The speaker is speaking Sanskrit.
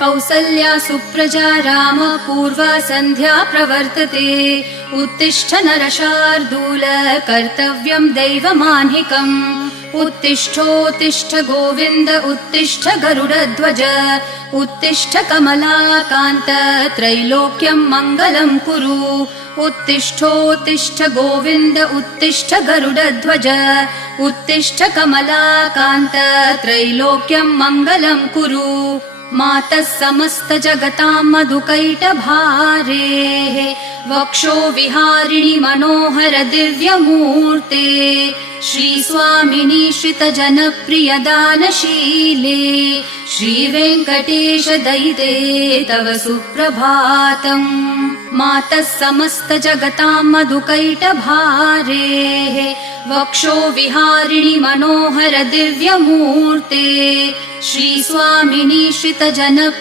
कौसल्या सुप्रजा राम पूर्वा सन्ध्या प्रवर्तते। उत्तिष्ठ नरशार्दूल कर्तव्यं दैवमान्हिकम्। उत्तिष्ठोत्तिष्ठ गोविन्द उत्तिष्ठ गरुडध्वज। उत्तिष्ठ कमलाकान्त त्रैलोक्यं मङ्गलं कुरु। उत्तिष्ठोत्तिष्ठ गोविन्द उत्तिष्ठ गरुडध्वज। उत्तिष्ठ कमलाकान्त त्रैलोक्यं मङ्गलं कुरु। मातः समस्त जगतां मधुकैटभारेः वक्षो विहारिणि मनोहर दिव्यमूर्ते। श्रीस्वामिनि श्रितजनप्रिय दानशीले श्रीवेङ्कटेश दयिते तव सुप्रभातम्। मातः समस्त जगतां मधुकैटभारेः वक्षो विहारिणि मनोहर दिव्यमूर्ते। श्रीस्वामिनि श्रितजनप्रिय